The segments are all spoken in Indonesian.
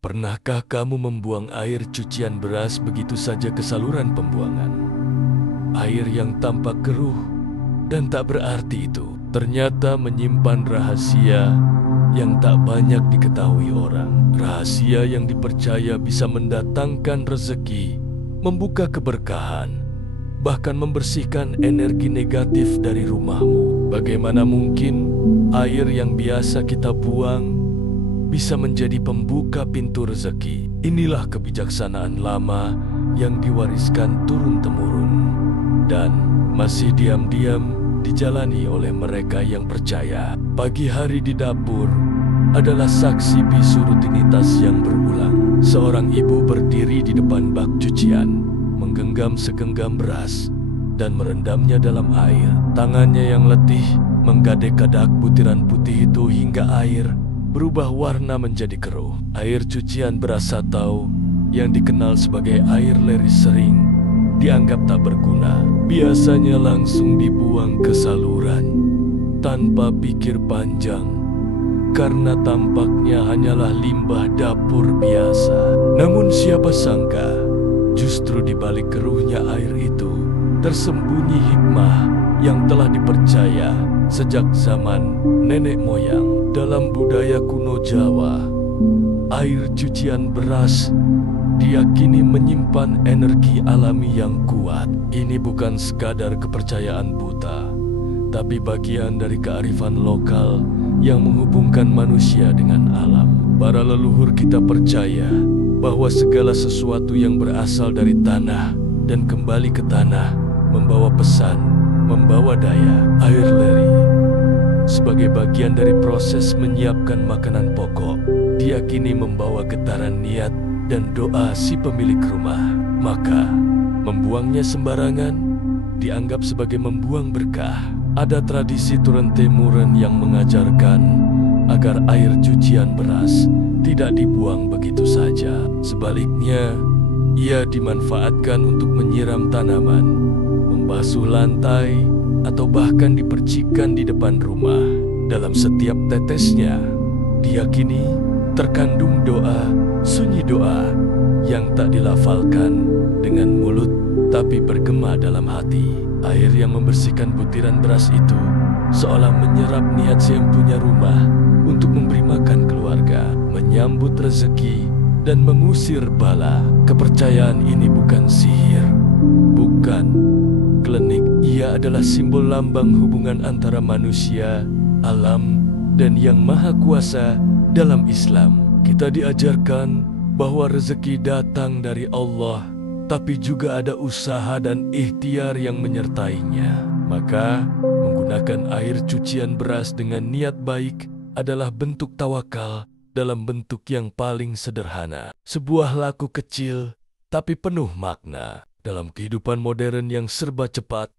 Pernahkah kamu membuang air cucian beras begitu saja ke saluran pembuangan? Air yang tampak keruh dan tak berarti itu ternyata menyimpan rahasia yang tak banyak diketahui orang. Rahasia yang dipercaya bisa mendatangkan rezeki, membuka keberkahan, bahkan membersihkan energi negatif dari rumahmu. Bagaimana mungkin air yang biasa kita buang bisa menjadi pembuka pintu rezeki? Inilah kebijaksanaan lama yang diwariskan turun-temurun dan masih diam-diam dijalani oleh mereka yang percaya. Pagi hari di dapur adalah saksi bisu rutinitas yang berulang. Seorang ibu berdiri di depan bak cucian, menggenggam segenggam beras dan merendamnya dalam air. Tangannya yang letih menggadek-gadak butiran putih itu hingga air berubah warna menjadi keruh. Air cucian beras atau yang dikenal sebagai air leri sering dianggap tak berguna. Biasanya langsung dibuang ke saluran tanpa pikir panjang, karena tampaknya hanyalah limbah dapur biasa. Namun siapa sangka, justru di balik keruhnya air itu tersembunyi hikmah yang telah dipercaya sejak zaman nenek moyang. Dalam budaya kuno Jawa, air cucian beras diyakini menyimpan energi alami yang kuat. Ini bukan sekadar kepercayaan buta, tapi bagian dari kearifan lokal yang menghubungkan manusia dengan alam. Para leluhur kita percaya bahwa segala sesuatu yang berasal dari tanah dan kembali ke tanah membawa pesan, membawa daya. Air leri sebagai bagian dari proses menyiapkan makanan pokok diyakini membawa getaran niat dan doa si pemilik rumah. Maka membuangnya sembarangan dianggap sebagai membuang berkah. Ada tradisi turun-temurun yang mengajarkan agar air cucian beras tidak dibuang begitu saja. Sebaliknya, ia dimanfaatkan untuk menyiram tanaman, membasuh lantai, atau bahkan dipercikan di depan rumah. Dalam setiap tetesnya diyakini terkandung doa, sunyi doa yang tak dilafalkan dengan mulut tapi bergema dalam hati. Air yang membersihkan butiran beras itu seolah menyerap niat si empunya rumah untuk memberi makan keluarga, menyambut rezeki, dan mengusir bala. Kepercayaan ini bukan sihir, bukan klinik. Ia adalah simbol lambang hubungan antara manusia, alam, dan Yang Maha Kuasa. Dalam Islam, kita diajarkan bahwa rezeki datang dari Allah, tapi juga ada usaha dan ikhtiar yang menyertainya. Maka, menggunakan air cucian beras dengan niat baik adalah bentuk tawakal dalam bentuk yang paling sederhana. Sebuah laku kecil, tapi penuh makna. Dalam kehidupan modern yang serba cepat,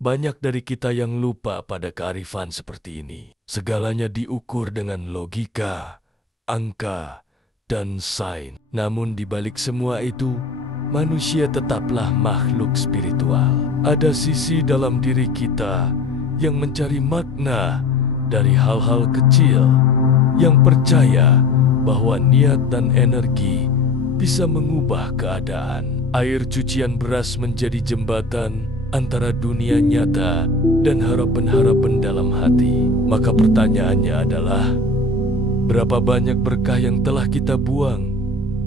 banyak dari kita yang lupa pada kearifan seperti ini. Segalanya diukur dengan logika, angka, dan sains. Namun di balik semua itu, manusia tetaplah makhluk spiritual. Ada sisi dalam diri kita yang mencari makna dari hal-hal kecil, yang percaya bahwa niat dan energi bisa mengubah keadaan. Air cucian beras menjadi jembatan antara dunia nyata dan harapan-harapan dalam hati. Maka pertanyaannya adalah, berapa banyak berkah yang telah kita buang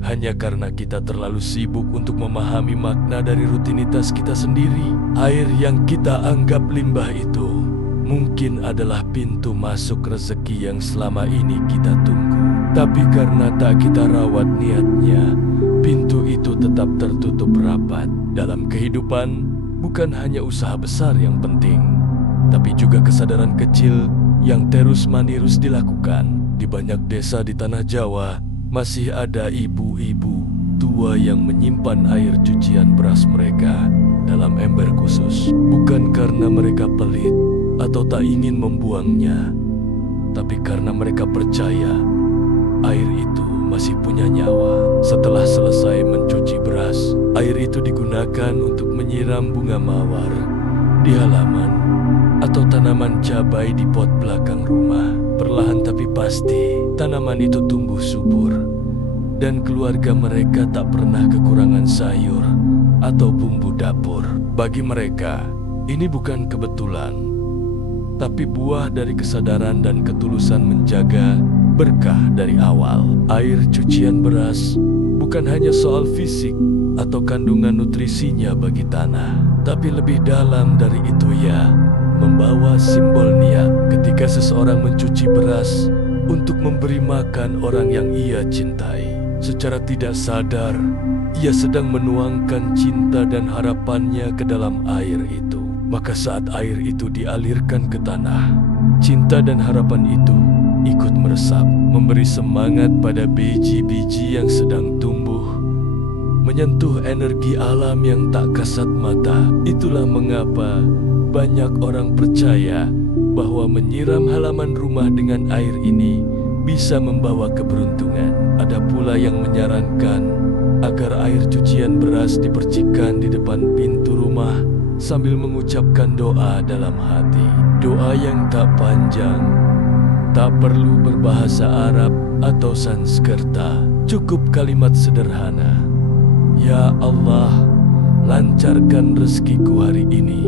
hanya karena kita terlalu sibuk untuk memahami makna dari rutinitas kita sendiri? Air yang kita anggap limbah itu mungkin adalah pintu masuk rezeki yang selama ini kita tunggu. Tapi karena tak kita rawat niatnya, pintu itu tetap tertutup rapat. Dalam kehidupan, bukan hanya usaha besar yang penting, tapi juga kesadaran kecil yang terus-menerus dilakukan. Di banyak desa di tanah Jawa, masih ada ibu-ibu tua yang menyimpan air cucian beras mereka dalam ember khusus. Bukan karena mereka pelit atau tak ingin membuangnya, tapi karena mereka percaya air itu masih punya nyawa. Setelah selesai mencuci beras, air itu digunakan untuk menyiram bunga mawar di halaman atau tanaman cabai di pot belakang rumah. Perlahan tapi pasti, tanaman itu tumbuh subur dan keluarga mereka tak pernah kekurangan sayur atau bumbu dapur. Bagi mereka, ini bukan kebetulan, tapi buah dari kesadaran dan ketulusan menjaga berkah dari awal. Air cucian beras bukan hanya soal fisik atau kandungan nutrisinya bagi tanah, tapi lebih dalam dari itu ya, membawa simbol niat. Ketika seseorang mencuci beras untuk memberi makan orang yang ia cintai, secara tidak sadar, ia sedang menuangkan cinta dan harapannya ke dalam air itu. Maka saat air itu dialirkan ke tanah, cinta dan harapan itu ikut meresap, memberi semangat pada biji-biji yang sedang tumbuh, menyentuh energi alam yang tak kasat mata. Itulah mengapa banyak orang percaya bahwa menyiram halaman rumah dengan air ini bisa membawa keberuntungan. Ada pula yang menyarankan agar air cucian beras dipercikan di depan pintu rumah sambil mengucapkan doa dalam hati. Doa yang tak panjang, tak perlu berbahasa Arab atau Sanskerta, cukup kalimat sederhana. Ya Allah, lancarkan rezekiku hari ini,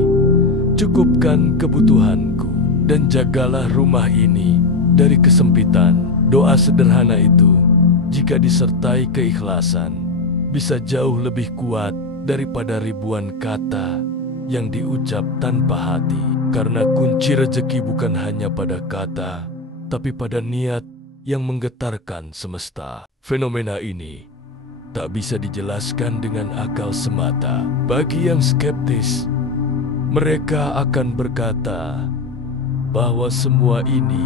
cukupkan kebutuhanku, dan jagalah rumah ini dari kesempitan. Doa sederhana itu, jika disertai keikhlasan, bisa jauh lebih kuat daripada ribuan kata yang diucap tanpa hati. Karena kunci rezeki bukan hanya pada kata, tapi pada niat yang menggetarkan semesta. Fenomena ini tak bisa dijelaskan dengan akal semata. Bagi yang skeptis, mereka akan berkata bahwa semua ini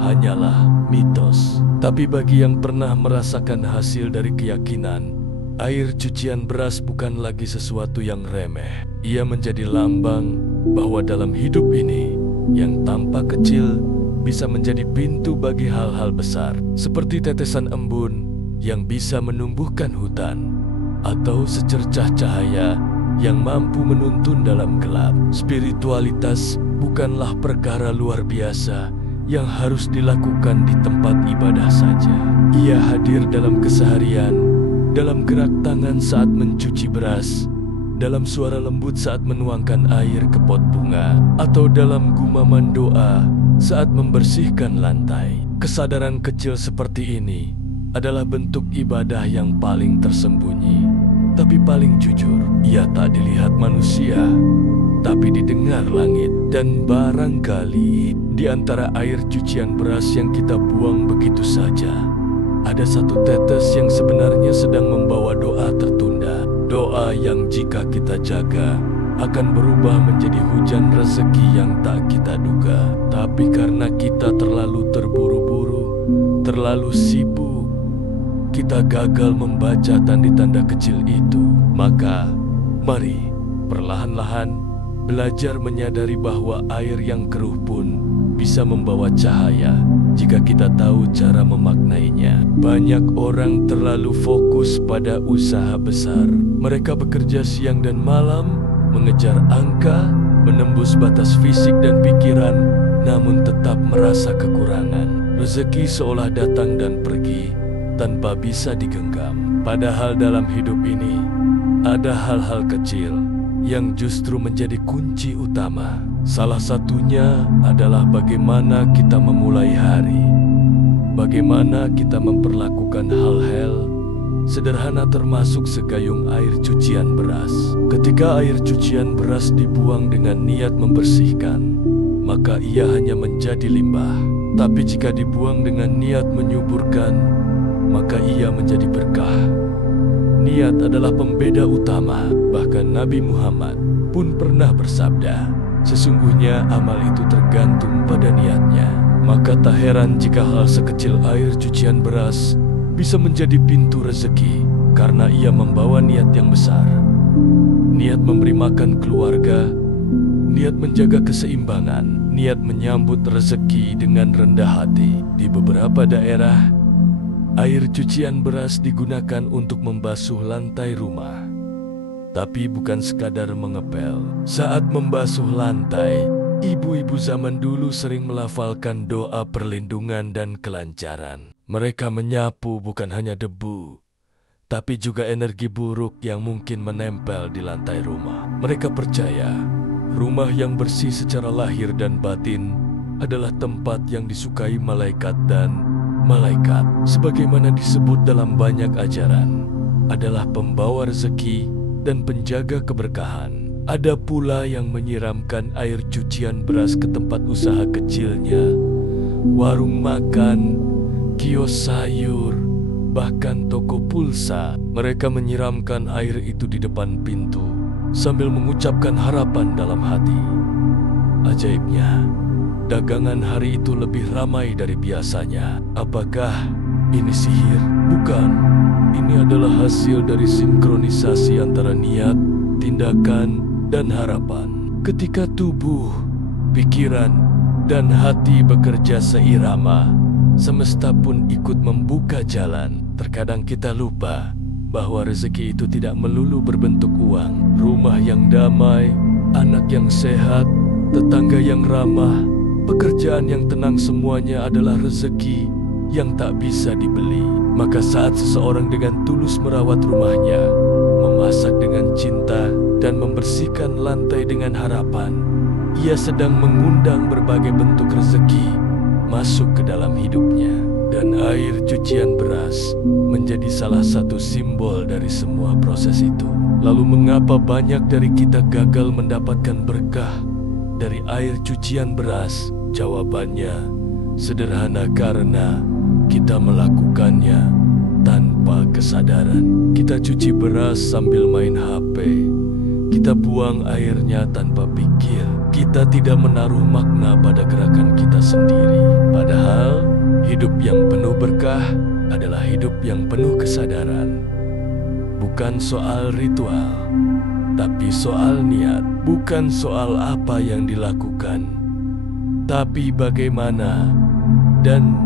hanyalah mitos. Tapi bagi yang pernah merasakan hasil dari keyakinan, air cucian beras bukan lagi sesuatu yang remeh. Ia menjadi lambang bahwa dalam hidup ini, yang tampak kecil bisa menjadi pintu bagi hal-hal besar. Seperti tetesan embun yang bisa menumbuhkan hutan, atau secercah cahaya yang mampu menuntun dalam gelap. Spiritualitas bukanlah perkara luar biasa yang harus dilakukan di tempat ibadah saja. Ia hadir dalam keseharian, dalam gerak tangan saat mencuci beras, dalam suara lembut saat menuangkan air ke pot bunga, atau dalam gumaman doa saat membersihkan lantai. Kesadaran kecil seperti ini adalah bentuk ibadah yang paling tersembunyi, tapi paling jujur. Ia tak dilihat manusia, tapi didengar langit. Dan barangkali di antara air cucian beras yang kita buang begitu saja, ada satu tetes yang sebenarnya sedang membawa doa tertunda. Doa yang jika kita jaga akan berubah menjadi hujan rezeki yang tak kita duga. Tapi karena kita terlalu terburu-buru, terlalu sibuk, kita gagal membaca tanda-tanda kecil itu. Maka, mari perlahan-lahan belajar menyadari bahwa air yang keruh pun bisa membawa cahaya jika kita tahu cara memaknainya. Banyak orang terlalu fokus pada usaha besar. Mereka bekerja siang dan malam, mengejar angka, menembus batas fisik dan pikiran, namun tetap merasa kekurangan. Rezeki seolah datang dan pergi tanpa bisa digenggam. Padahal dalam hidup ini ada hal-hal kecil yang justru menjadi kunci utama. Salah satunya adalah bagaimana kita memulai hari, bagaimana kita memperlakukan hal-hal sederhana termasuk segayung air cucian beras. Ketika air cucian beras dibuang dengan niat membersihkan, maka ia hanya menjadi limbah. Tapi jika dibuang dengan niat menyuburkan, maka ia menjadi berkah. Niat adalah pembeda utama. Bahkan Nabi Muhammad pun pernah bersabda, sesungguhnya amal itu tergantung pada niatnya. Maka tak heran jika hal sekecil air cucian beras bisa menjadi pintu rezeki karena ia membawa niat yang besar. Niat memberi makan keluarga, niat menjaga keseimbangan, niat menyambut rezeki dengan rendah hati. Di beberapa daerah, air cucian beras digunakan untuk membasuh lantai rumah. Tapi bukan sekadar mengepel. Saat membasuh lantai, ibu-ibu zaman dulu sering melafalkan doa perlindungan dan kelancaran. Mereka menyapu bukan hanya debu, tapi juga energi buruk yang mungkin menempel di lantai rumah. Mereka percaya rumah yang bersih secara lahir dan batin adalah tempat yang disukai malaikat, dan malaikat, sebagaimana disebut dalam banyak ajaran, adalah pembawa rezeki dan penjaga keberkahan. Ada pula yang menyiramkan air cucian beras ke tempat usaha kecilnya, warung makan, kios sayur, bahkan toko pulsa. Mereka menyiramkan air itu di depan pintu sambil mengucapkan harapan dalam hati. Ajaibnya, dagangan hari itu lebih ramai dari biasanya. Apakah ini sihir? Bukan. Ini adalah hasil dari sinkronisasi antara niat, tindakan, dan harapan. Ketika tubuh, pikiran, dan hati bekerja seirama, semesta pun ikut membuka jalan. Terkadang kita lupa bahwa rezeki itu tidak melulu berbentuk uang. Rumah yang damai, anak yang sehat, tetangga yang ramah, pekerjaan yang tenang, semuanya adalah rezeki yang tak bisa dibeli. Maka saat seseorang dengan tulus merawat rumahnya, memasak dengan cinta, dan membersihkan lantai dengan harapan, ia sedang mengundang berbagai bentuk rezeki masuk ke dalam hidupnya. Dan air cucian beras menjadi salah satu simbol dari semua proses itu. Lalu mengapa banyak dari kita gagal mendapatkan berkah dari air cucian beras? Jawabannya sederhana, karena kita melakukannya tanpa kesadaran. Kita cuci beras sambil main HP. Kita buang airnya tanpa pikir. Kita tidak menaruh makna pada gerakan kita sendiri. Padahal hidup yang penuh berkah adalah hidup yang penuh kesadaran. Bukan soal ritual, tapi soal niat. Bukan soal apa yang dilakukan, tapi bagaimana dan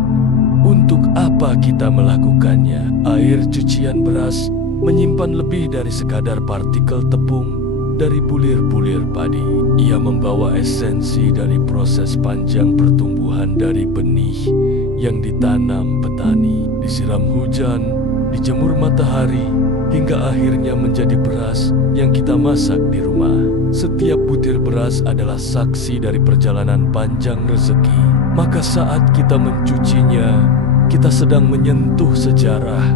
untuk apa kita melakukannya. Air cucian beras menyimpan lebih dari sekadar partikel tepung dari bulir-bulir padi. Ia membawa esensi dari proses panjang pertumbuhan dari benih yang ditanam petani, disiram hujan, dijemur matahari, hingga akhirnya menjadi beras yang kita masak di rumah. Setiap butir beras adalah saksi dari perjalanan panjang rezeki. Maka saat kita mencucinya, kita sedang menyentuh sejarah,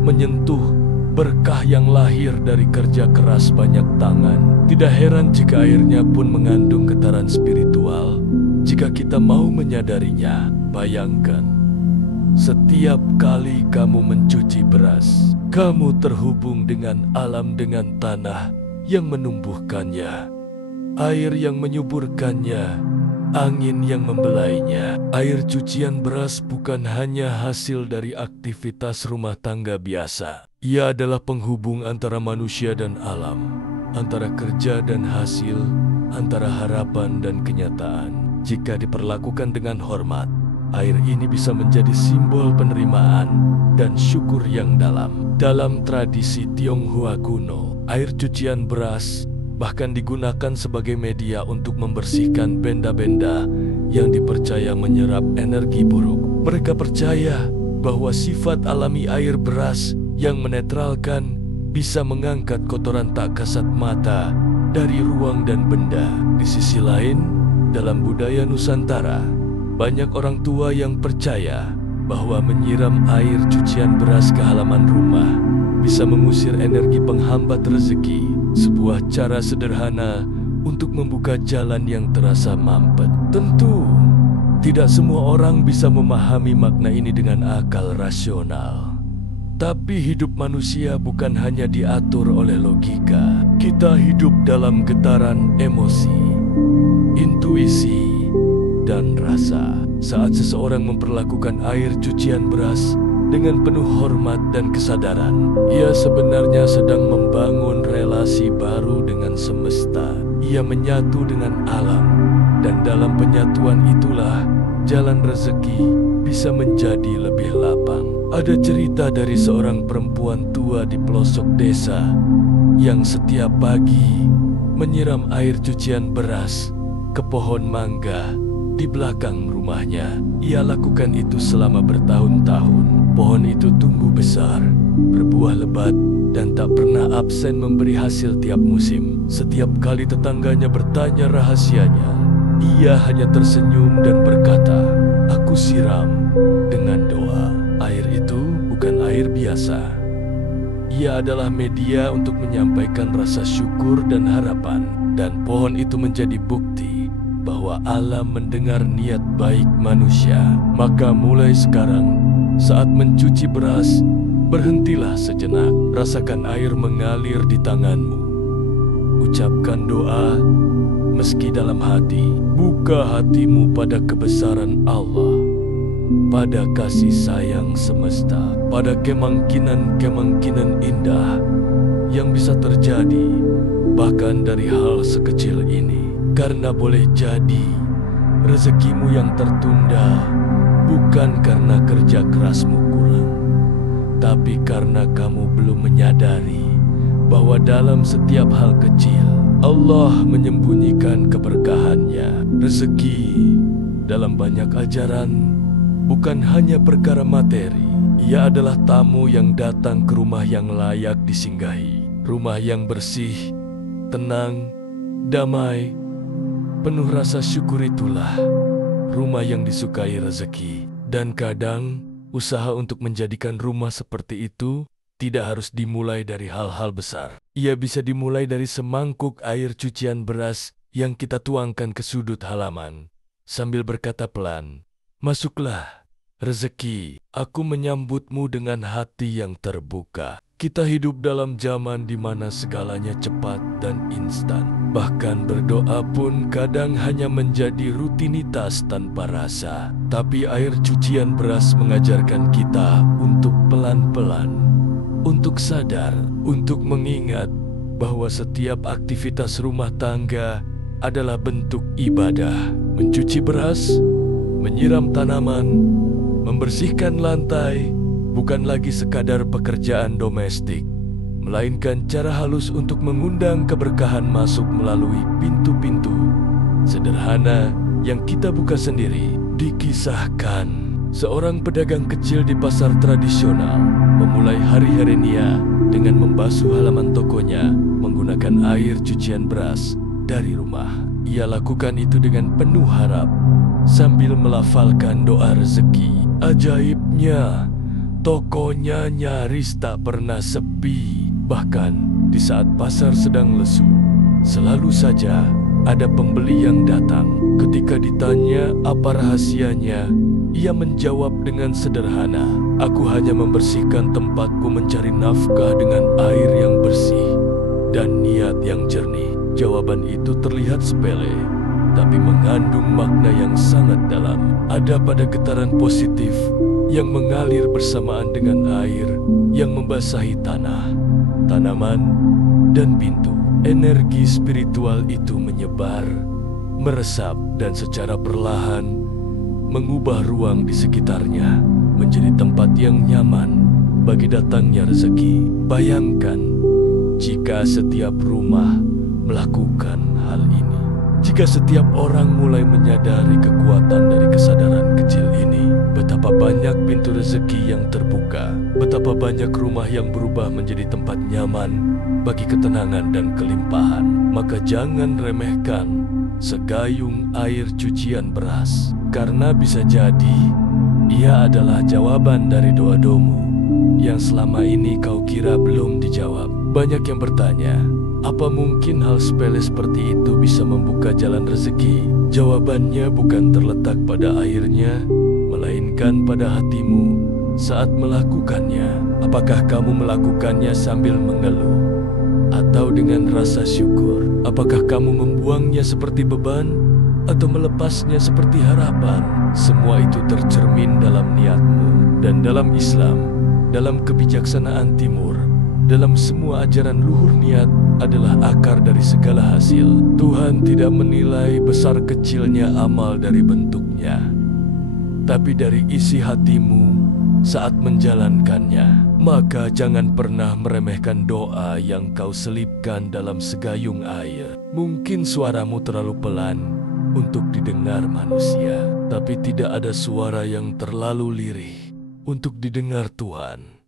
menyentuh berkah yang lahir dari kerja keras banyak tangan. Tidak heran jika airnya pun mengandung getaran spiritual jika kita mau menyadarinya. Bayangkan, setiap kali kamu mencuci beras, kamu terhubung dengan alam, dengan tanah yang menumbuhkannya, air yang menyuburkannya, angin yang membelainya. Air cucian beras bukan hanya hasil dari aktivitas rumah tangga biasa. Ia adalah penghubung antara manusia dan alam, antara kerja dan hasil, antara harapan dan kenyataan. Jika diperlakukan dengan hormat, air ini bisa menjadi simbol penerimaan dan syukur yang dalam. Dalam tradisi Tionghoa kuno, air cucian beras bahkan digunakan sebagai media untuk membersihkan benda-benda yang dipercaya menyerap energi buruk. Mereka percaya bahwa sifat alami air beras yang menetralkan bisa mengangkat kotoran tak kasat mata dari ruang dan benda. Di sisi lain, dalam budaya Nusantara, banyak orang tua yang percaya bahwa menyiram air cucian beras ke halaman rumah bisa mengusir energi penghambat rezeki. Sebuah cara sederhana untuk membuka jalan yang terasa mampet. Tentu, tidak semua orang bisa memahami makna ini dengan akal rasional. Tapi hidup manusia bukan hanya diatur oleh logika. Kita hidup dalam getaran emosi, intuisi, dan rasa. Saat seseorang memperlakukan air cucian beras dengan penuh hormat dan kesadaran, ia sebenarnya sedang membangun relasi baru dengan semesta. Ia menyatu dengan alam, dan dalam penyatuan itulah jalan rezeki bisa menjadi lebih lapang. Ada cerita dari seorang perempuan tua di pelosok desa yang setiap pagi menyiram air cucian beras ke pohon mangga di belakang rumahnya. Ia lakukan itu selama bertahun-tahun. Pohon itu tumbuh besar, berbuah lebat, dan tak pernah absen memberi hasil tiap musim. Setiap kali tetangganya bertanya rahasianya, ia hanya tersenyum dan berkata, "Aku siram dengan doa." Air itu bukan air biasa. Ia adalah media untuk menyampaikan rasa syukur dan harapan. Dan pohon itu menjadi bukti bahwa Allah mendengar niat baik manusia. Maka mulai sekarang, saat mencuci beras, berhentilah sejenak. Rasakan air mengalir di tanganmu. Ucapkan doa meski dalam hati. Buka hatimu pada kebesaran Allah, pada kasih sayang semesta, pada kemungkinan-kemungkinan indah yang bisa terjadi bahkan dari hal sekecil ini. Karena boleh jadi rezekimu yang tertunda bukan karena kerja kerasmu kurang, tapi karena kamu belum menyadari bahwa dalam setiap hal kecil Allah menyembunyikan keberkahannya. Rezeki dalam banyak ajaran bukan hanya perkara materi. Ia adalah tamu yang datang ke rumah yang layak disinggahi. Rumah yang bersih, tenang, damai, penuh rasa syukur, itulah rumah yang disukai rezeki. Dan kadang, usaha untuk menjadikan rumah seperti itu tidak harus dimulai dari hal-hal besar. Ia bisa dimulai dari semangkuk air cucian beras yang kita tuangkan ke sudut halaman, sambil berkata pelan, "Masuklah, rezeki, aku menyambutmu dengan hati yang terbuka." Kita hidup dalam zaman di mana segalanya cepat dan instan. Bahkan berdoa pun kadang hanya menjadi rutinitas tanpa rasa. Tapi air cucian beras mengajarkan kita untuk pelan-pelan, untuk sadar, untuk mengingat bahwa setiap aktivitas rumah tangga adalah bentuk ibadah. Mencuci beras, menyiram tanaman, membersihkan lantai, bukan lagi sekadar pekerjaan domestik, melainkan cara halus untuk mengundang keberkahan masuk melalui pintu-pintu sederhana yang kita buka sendiri. Dikisahkan, seorang pedagang kecil di pasar tradisional memulai hari-harinya dengan membasuh halaman tokonya menggunakan air cucian beras dari rumah. Ia lakukan itu dengan penuh harap, sambil melafalkan doa rezeki. Ajaibnya, tokonya nyaris tak pernah sepi. Bahkan di saat pasar sedang lesu, selalu saja ada pembeli yang datang. Ketika ditanya apa rahasianya, ia menjawab dengan sederhana, "Aku hanya membersihkan tempatku mencari nafkah dengan air yang bersih dan niat yang jernih." Jawaban itu terlihat sepele, tapi mengandung makna yang sangat dalam. Ada pada getaran positif yang mengalir bersamaan dengan air yang membasahi tanah, tanaman, dan pintu. Energi spiritual itu menyebar, meresap, dan secara perlahan mengubah ruang di sekitarnya menjadi tempat yang nyaman bagi datangnya rezeki. Bayangkan jika setiap rumah melakukan hal ini. Jika setiap orang mulai menyadari kekuatan dari kesadaran kecil ini, betapa banyak pintu rezeki yang terbuka, betapa banyak rumah yang berubah menjadi tempat nyaman bagi ketenangan dan kelimpahan. Maka jangan remehkan segayung air cucian beras, karena bisa jadi ia adalah jawaban dari doa-doamu yang selama ini kau kira belum dijawab. Banyak yang bertanya, apa mungkin hal sepele seperti itu bisa membuka jalan rezeki? Jawabannya bukan terletak pada airnya, melainkan pada hatimu saat melakukannya. Apakah kamu melakukannya sambil mengeluh atau dengan rasa syukur? Apakah kamu membuangnya seperti beban atau melepasnya seperti harapan? Semua itu tercermin dalam niatmu. Dan dalam Islam, dalam kebijaksanaan timur, dalam semua ajaran luhur, niat adalah akar dari segala hasil. Tuhan tidak menilai besar kecilnya amal dari bentuknya, tapi dari isi hatimu saat menjalankannya. Maka jangan pernah meremehkan doa yang kau selipkan dalam segayung air. Mungkin suaramu terlalu pelan, untuk didengar manusia, tapi tidak ada suara yang terlalu lirih untuk didengar Tuhan.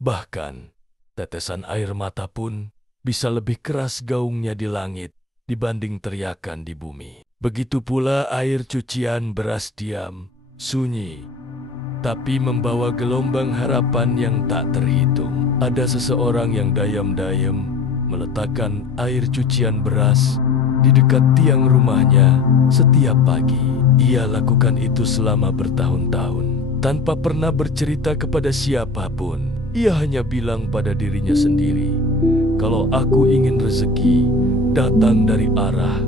Bahkan, tetesan air mata pun bisa lebih keras gaungnya di langit dibanding teriakan di bumi. Begitu pula air cucian beras diam, sunyi, tapi membawa gelombang harapan yang tak terhitung. Ada seseorang yang dayam-dayam meletakkan air cucian beras di dekat tiang rumahnya setiap pagi. Ia lakukan itu selama bertahun-tahun, tanpa pernah bercerita kepada siapapun. Ia hanya bilang pada dirinya sendiri, "Kalau aku ingin rezeki datang dari arah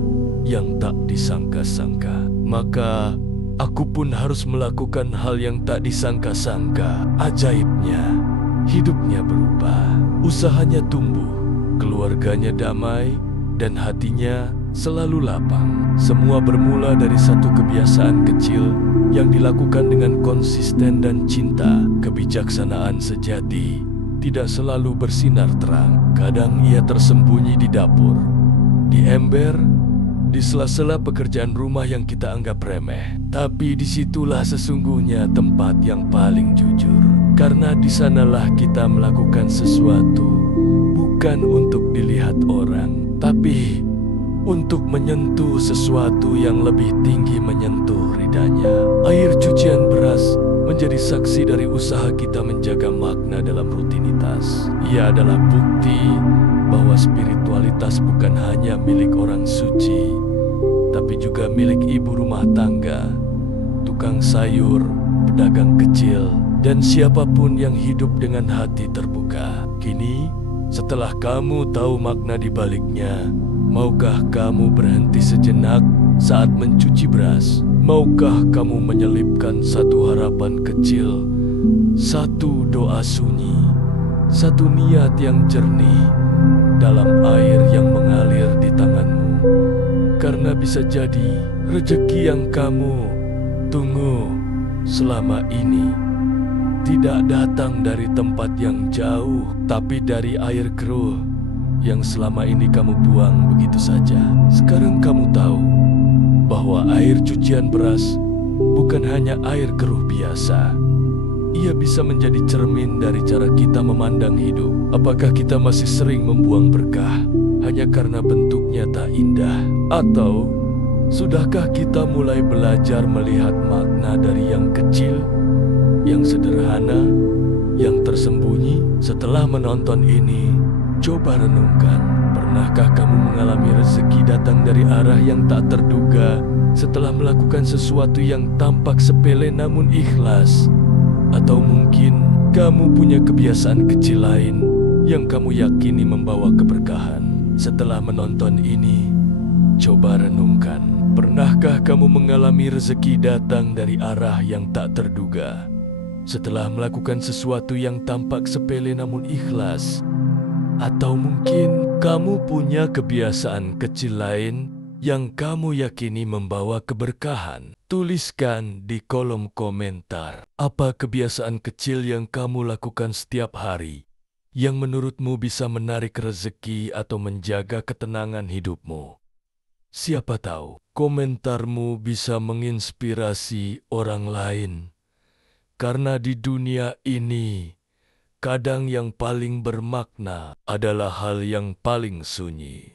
yang tak disangka-sangka, maka aku pun harus melakukan hal yang tak disangka-sangka." Ajaibnya, hidupnya berubah, usahanya tumbuh, keluarganya damai, dan hatinya selalu lapang. Semua bermula dari satu kebiasaan kecil yang dilakukan dengan konsisten dan cinta. Kebijaksanaan sejati tidak selalu bersinar terang. Kadang ia tersembunyi di dapur, di ember, di sela-sela pekerjaan rumah yang kita anggap remeh. Tapi disitulah sesungguhnya tempat yang paling jujur. Karena di sanalah kita melakukan sesuatu bukan untuk dilihat orang, tapi untuk menyentuh sesuatu yang lebih tinggi, menyentuh ridhanya. Air cucian beras menjadi saksi dari usaha kita menjaga makna dalam rutinitas. Ia adalah bukti bahwa spiritualitas bukan hanya milik orang suci, tapi juga milik ibu rumah tangga, tukang sayur, pedagang kecil, dan siapapun yang hidup dengan hati terbuka. Kini, setelah kamu tahu makna di baliknya, maukah kamu berhenti sejenak saat mencuci beras? Maukah kamu menyelipkan satu harapan kecil, satu doa sunyi, satu niat yang jernih dalam air yang mengalir di tanganmu? Karena bisa jadi rezeki yang kamu tunggu selama ini tidak datang dari tempat yang jauh, tapi dari air keruh yang selama ini kamu buang begitu saja. Sekarang kamu tahu bahwa air cucian beras bukan hanya air keruh biasa. Ia bisa menjadi cermin dari cara kita memandang hidup. Apakah kita masih sering membuang berkah hanya karena bentuknya tak indah? Atau sudahkah kita mulai belajar melihat makna dari yang kecil, yang sederhana, yang tersembunyi? Setelah menonton ini, coba renungkan. Pernahkah kamu mengalami rezeki datang dari arah yang tak terduga setelah melakukan sesuatu yang tampak sepele namun ikhlas? Atau mungkin kamu punya kebiasaan kecil lain yang kamu yakini membawa keberkahan? Setelah menonton ini, coba renungkan. Pernahkah kamu mengalami rezeki datang dari arah yang tak terduga setelah melakukan sesuatu yang tampak sepele namun ikhlas? Atau mungkin kamu punya kebiasaan kecil lain yang kamu yakini membawa keberkahan? Tuliskan di kolom komentar. Apa kebiasaan kecil yang kamu lakukan setiap hari yang menurutmu bisa menarik rezeki atau menjaga ketenangan hidupmu? Siapa tahu komentarmu bisa menginspirasi orang lain. Karena di dunia ini, kadang yang paling bermakna adalah hal yang paling sunyi.